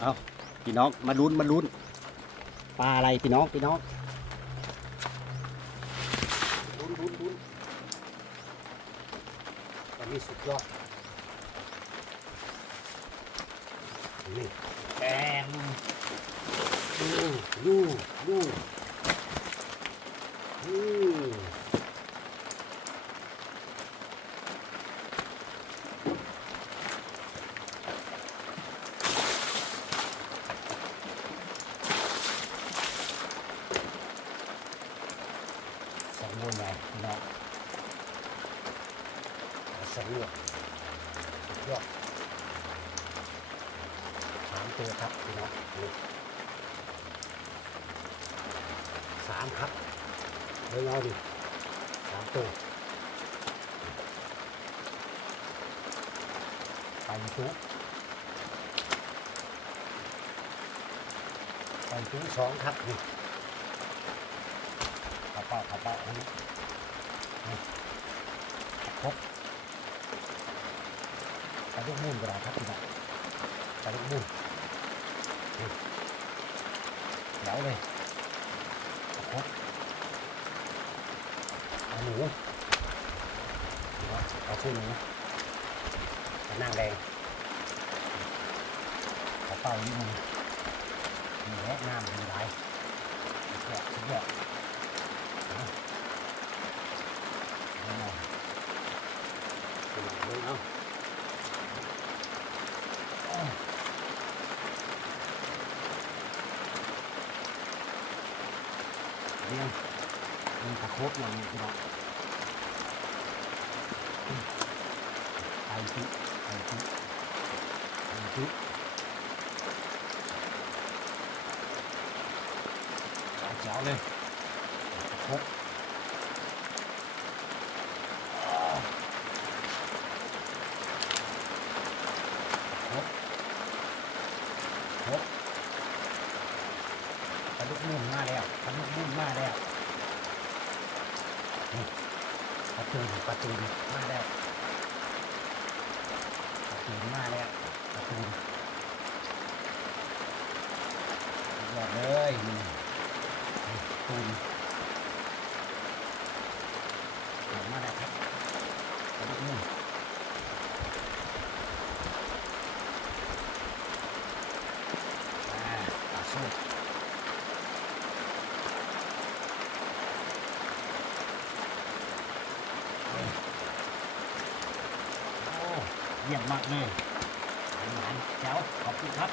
เอาพี่น้องมาลุ้นปลาอะไรพี่น้องลุ้นตอนนี้สุดยอดนี่แกงดูสองวนใหญ่พี่น้องสองวนสุดยอด3 ตัวครับพี่น้อง3ครับเดี๋ยวเราดิ3 ตัวไปจุ2ครับนี่ขับเป้าอันนี้ครบปลาลูกมูลก็ได้ครับพี่น้องปลาลูกมูลเดี๋ยวเลยครบเอาหนูเอาชื่อหนูนางแดงขับเป้านี่มันมีแหน้ำมีไรสุดยอดมันตะครบอย่างนี้พี่น้องไปจุเจ๋วเลยครบปลาลูกมุ่นมาแล้วปลาตูนมาแล้วยอดเลยนี่ตูนมาแล้วครับปลาลูกมุ่นปลาส้มเยี่ยมมากเลยเจ้าขอบคุณครับ